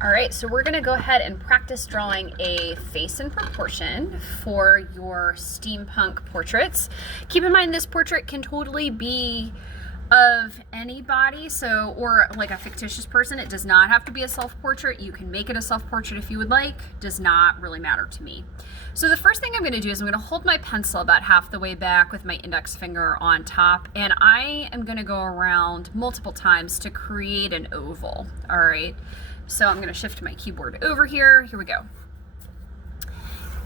All right, so we're gonna go ahead and practice drawing a face in proportion for your steampunk portraits. Keep in mind this portrait can totally be of anybody, or like a fictitious person. It does not have to be a self-portrait. You can make it a self-portrait if you would like. Does not really matter to me. So the first thing I'm gonna do is I'm gonna hold my pencil about half the way back with my index finger on top, and I am gonna go around multiple times to create an oval, all right? So I'm gonna shift my keyboard over here. Here we go.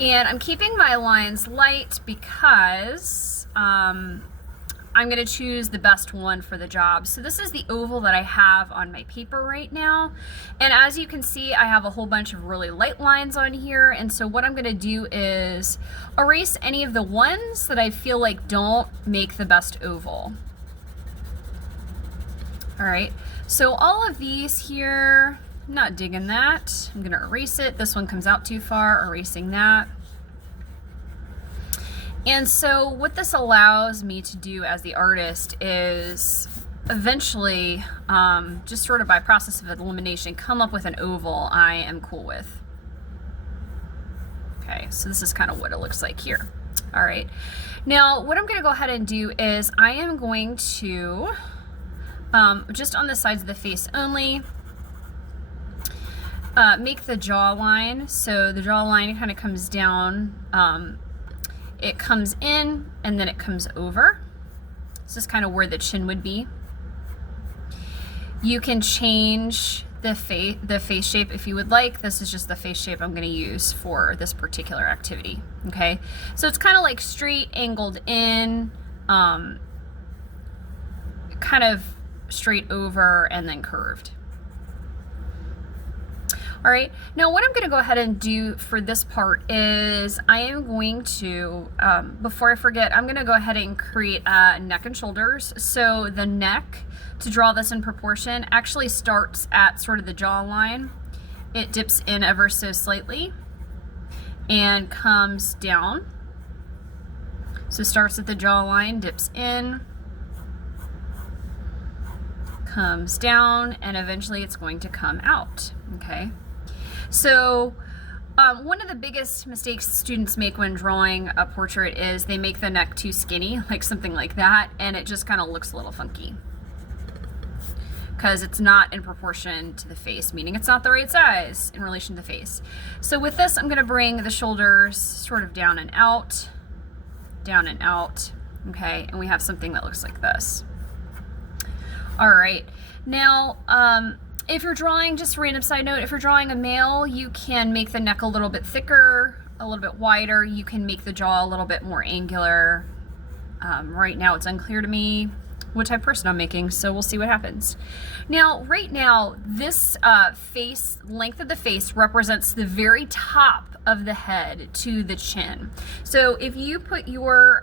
And I'm keeping my lines light because I'm gonna choose the best one for the job. So this is the oval that I have on my paper right now. And as you can see, I have a whole bunch of really light lines on here. And so what I'm gonna do is erase any of the ones that I feel like don't make the best oval. All right, so all of these here, I'm not digging that. I'm gonna erase it. This one comes out too far, erasing that. And so what this allows me to do as the artist is eventually, just sort of by process of elimination, come up with an oval I am cool with. Okay, so this is kind of what it looks like here. All right, now what I'm gonna go ahead and do is I am going to, just on the sides of the face only, make the jawline. So the jawline kind of comes down, it comes in and then it comes over. This is kind of where the chin would be. You can change the face shape if you would like. This is just the face shape I'm going to use for this particular activity. Okay, so it's kind of like straight, angled in, kind of straight over, and then curved. All right, now what I'm gonna go ahead and do for this part is I am going to, before I forget, I'm gonna go ahead and create neck and shoulders. So the neck, to draw this in proportion, actually starts at sort of the jawline. It dips in ever so slightly and comes down. So starts at the jawline, dips in, comes down, and eventually it's going to come out, okay? So one of the biggest mistakes students make when drawing a portrait is they make the neck too skinny, like something like that, and it just kind of looks a little funky because it's not in proportion to the face, meaning it's not the right size in relation to the face. So with this, I'm gonna bring the shoulders sort of down and out, okay? And we have something that looks like this. All right, now, if you're drawing, just a random side note, if you're drawing a male, you can make the neck a little bit thicker, a little bit wider. You can make the jaw a little bit more angular. Right now it's unclear to me what type of person I'm making, so we'll see what happens. Now, right now, this face, length of the face represents the very top of the head to the chin. So if you put your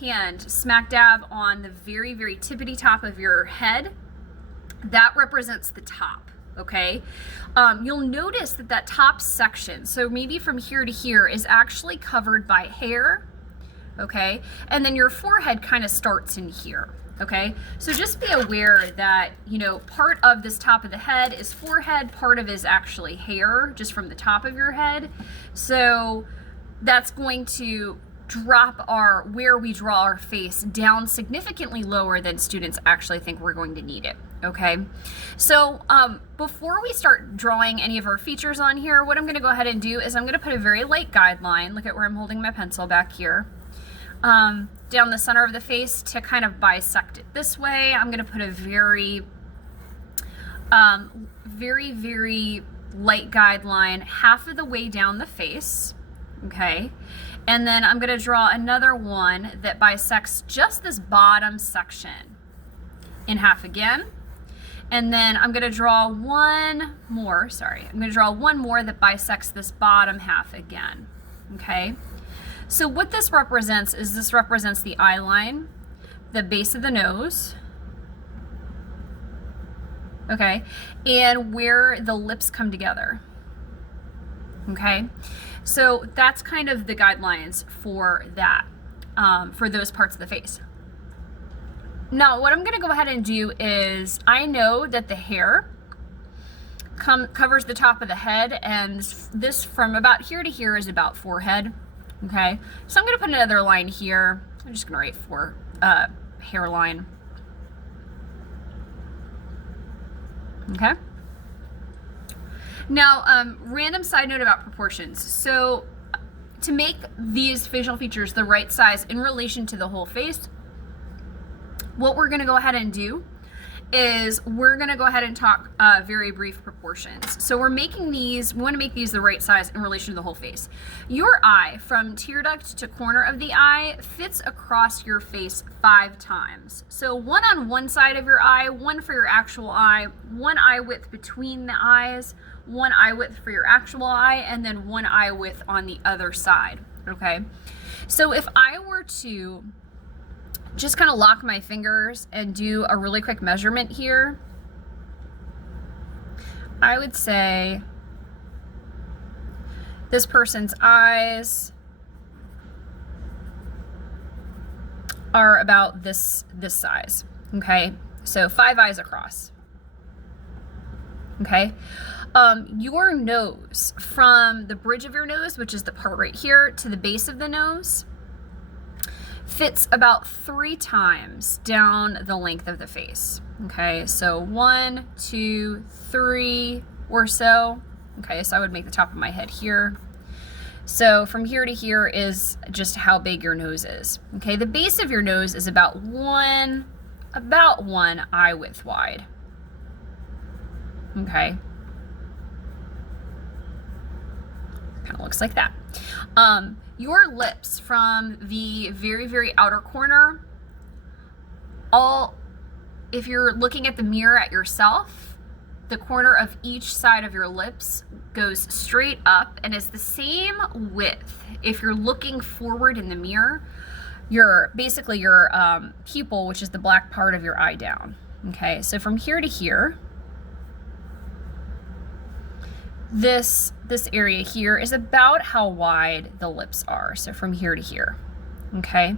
hand smack dab on the very, very tippity top of your head, that represents the top, okay? You'll notice that that top section, so maybe from here to here, is actually covered by hair, okay? And then your forehead kind of starts in here, okay? So just be aware that, you know, part of this top of the head is forehead, part of it is actually hair, just from the top of your head. So that's going to drop where we draw our face down significantly lower than students actually think we're going to need it, okay? So before we start drawing any of our features on here, what I'm gonna go ahead and do is I'm gonna put a very light guideline, look at where I'm holding my pencil back here, down the center of the face to kind of bisect it this way. I'm gonna put a very, very light guideline half of the way down the face, okay? And then I'm gonna draw another one that bisects just this bottom section in half again. And then I'm gonna draw one more that bisects this bottom half again, okay? So what this represents is this represents the eye line, the base of the nose, okay? And where the lips come together, okay? So that's kind of the guidelines for that, for those parts of the face. Now, what I'm gonna go ahead and do is, I know that the hair covers the top of the head, and this from about here to here is about forehead. Okay, so I'm going to put another line here. I'm just going to write for hairline. Okay. Now, random side note about proportions. So to make these facial features the right size in relation to the whole face, what we're going to go ahead and do is we're going to go ahead and talk very brief proportions. So we're making these, we want to make these the right size in relation to the whole face. Your eye, from tear duct to corner of the eye, fits across your face 5 times. So one on one side of your eye, one for your actual eye, one eye width between the eyes, one eye width for your actual eye, and then one eye width on the other side. Okay, so if I were to just kind of lock my fingers and do a really quick measurement here, I would say this person's eyes are about this size. Okay, so 5 eyes across. Okay, your nose, from the bridge of your nose, which is the part right here, to the base of the nose, fits about 3 times down the length of the face. Okay, so 1, 2, 3 or so. Okay, so I would make the top of my head here. So from here to here is just how big your nose is. Okay, the base of your nose is about one eye width wide. Okay, kind of looks like that. Your lips, from the very, very outer corner, if you're looking at the mirror at yourself, the corner of each side of your lips goes straight up and is the same width. If you're looking forward in the mirror, basically your pupil, which is the black part of your eye, down. Okay, so from here to here, this area here is about how wide the lips are. So from here to here. Okay,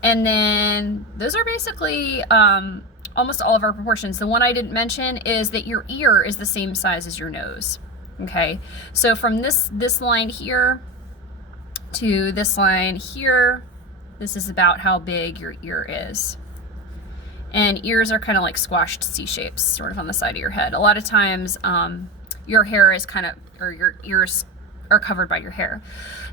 and then those are basically almost all of our proportions. The one I didn't mention is that your ear is the same size as your nose. Okay, so from this line here to this line here, this is about how big your ear is. And ears are kind of like squashed C shapes, sort of on the side of your head. A lot of times your hair is or your ears are covered by your hair.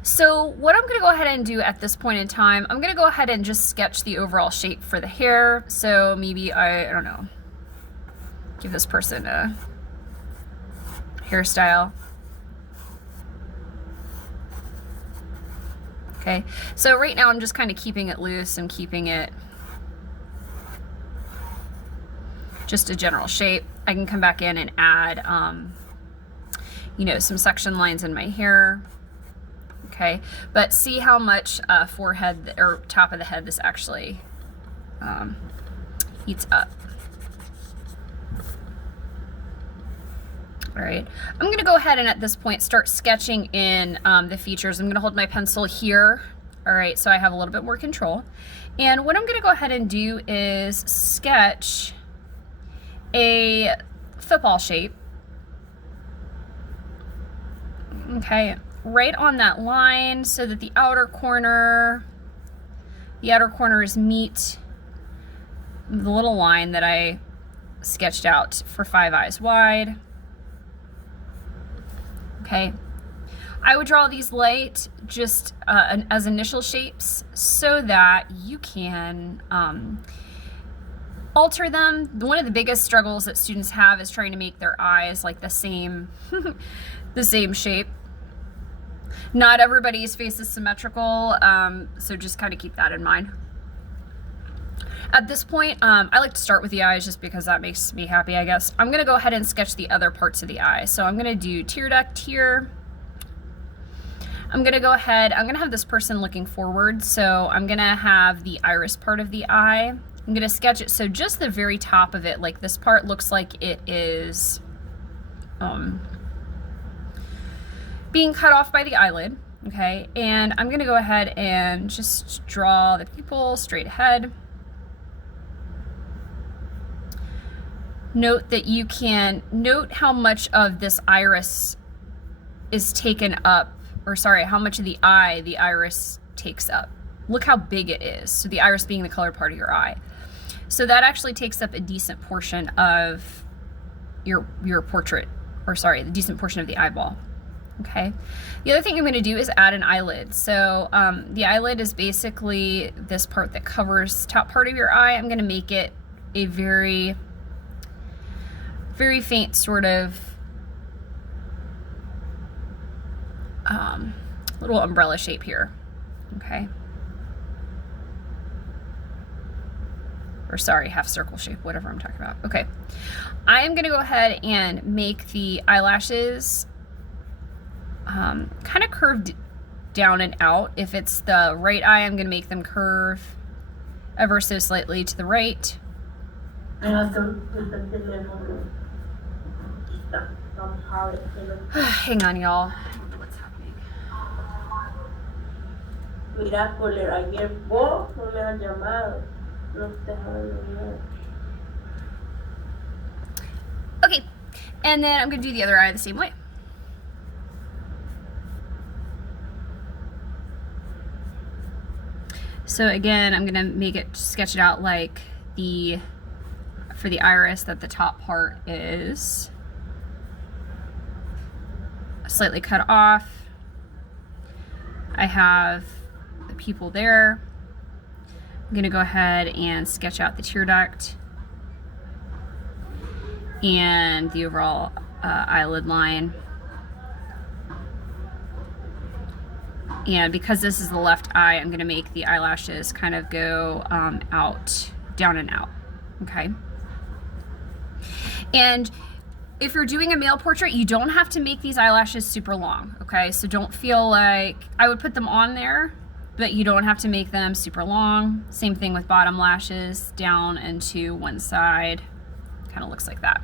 So what I'm going to go ahead and do at this point in time, I'm going to go ahead and just sketch the overall shape for the hair. So maybe I don't know, give this person a hairstyle. Okay, so right now I'm just kind of keeping it loose and keeping it just a general shape. I can come back in and add you know, some section lines in my hair. Okay, but see how much forehead or top of the head this actually heats up. All right, I'm gonna go ahead and at this point start sketching in the features. I'm gonna hold my pencil here. All right, so I have a little bit more control. And what I'm gonna go ahead and do is sketch a football shape. Okay, right on that line so that the outer corners meet the little line that I sketched out for 5 eyes wide. Okay, I would draw these light just as initial shapes so that you can alter them. One of the biggest struggles that students have is trying to make their eyes like the same the same shape. Not everybody's face is symmetrical, so just kind of keep that in mind. At this point, I like to start with the eyes just because that makes me happy, I guess. I'm gonna go ahead and sketch the other parts of the eye. So I'm gonna do tear duct here. I'm gonna go ahead, I'm gonna have this person looking forward, so I'm gonna have the iris part of the eye. I'm gonna sketch it so just the very top of it, like this part, looks like it is being cut off by the eyelid. Okay, and I'm gonna go ahead and just draw the pupil straight ahead. note that you can note how much of this iris is taken up, or sorry, how much of the eye the iris takes up. Look how big it is. So the iris being the colored part of your eye. So that actually takes up a decent portion of your portrait, or sorry, the decent portion of the eyeball. Okay. The other thing I'm going to do is add an eyelid. So the eyelid is basically this part that covers top part of your eye. I'm going to make it a very, very faint sort of little umbrella shape here. Okay. Or sorry, half circle shape, whatever I'm talking about. Okay. I am going to go ahead and make the eyelashes kind of curved down and out. If it's the right eye, I'm going to make them curve ever so slightly to the right. Hang on, y'all. What's happening? Mira, Coler, ayer vos no me has llamado. No te dejaron venir. Okay, and then I'm going to do the other eye the same way. So again, I'm going to sketch it out like for the iris, that the top part is slightly cut off. I have the pupil there. I'm going to go ahead and sketch out the tear duct and the overall eyelid line. And because this is the left eye, I'm going to make the eyelashes kind of go out, down and out. Okay. And if you're doing a male portrait, you don't have to make these eyelashes super long. Okay. So don't feel like, I would put them on there, but you don't have to make them super long. Same thing with bottom lashes, down and to one side. Kind of looks like that.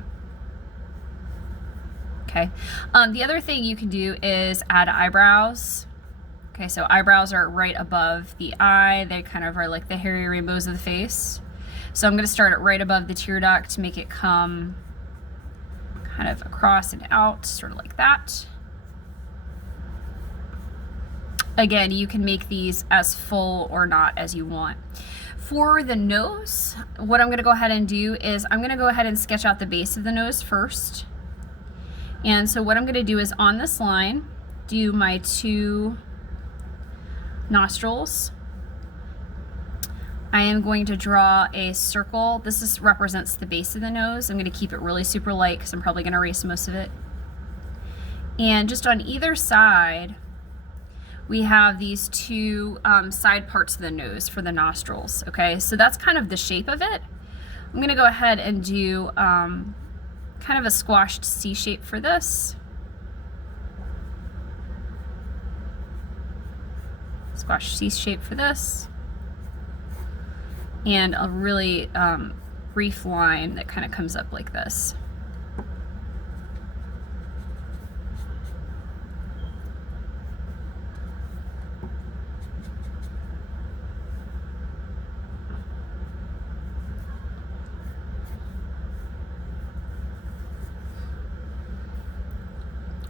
Okay. The other thing you can do is add eyebrows. Okay, so eyebrows are right above the eye. They kind of are like the hairy rainbows of the face. So I'm going to start it right above the tear duct to make it come kind of across and out, sort of like that. Again, you can make these as full or not as you want. For the nose, what I'm going to go ahead and do is I'm going to go ahead and sketch out the base of the nose first. And so what I'm going to do is on this line, do my two nostrils. I am going to draw a circle. This represents the base of the nose. I'm going to keep it really super light because I'm probably going to erase most of it. And just on either side, we have these two side parts of the nose for the nostrils. Okay, so that's kind of the shape of it. I'm going to go ahead and do kind of a squashed C shape for this. Squash C shape for this, and a really brief line that kind of comes up like this.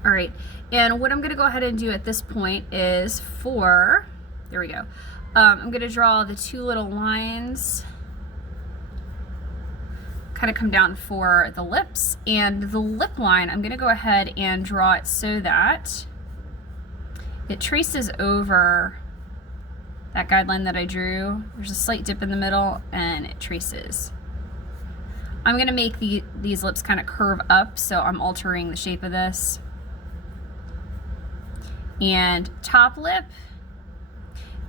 All right, and what I'm going to go ahead and do at this point is there we go. I'm going to draw the two little lines, kind of come down for the lips, and the lip line, I'm going to go ahead and draw it so that it traces over that guideline that I drew. There's a slight dip in the middle, and it traces. I'm going to make these lips kind of curve up, so I'm altering the shape of this. And top lip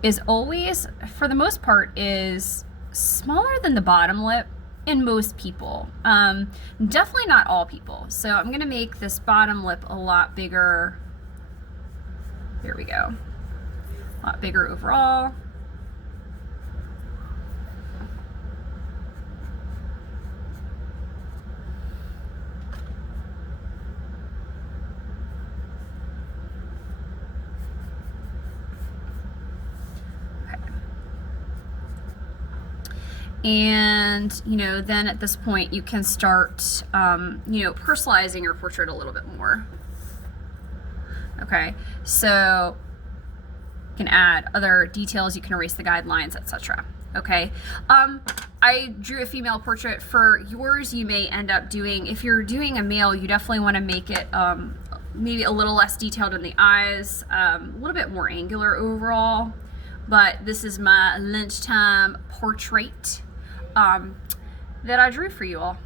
is always, for the most part, is smaller than the bottom lip in most people. Definitely not all people. So I'm going to make this bottom lip a lot bigger. There we go. A lot bigger overall. And, you know, then at this point you can start, you know, personalizing your portrait a little bit more. Okay, so you can add other details, you can erase the guidelines, etc. Okay, I drew a female portrait. For yours, you may end up doing, if you're doing a male, you definitely want to make it maybe a little less detailed in the eyes, a little bit more angular overall. But this is my lunchtime portrait that I drew for you all.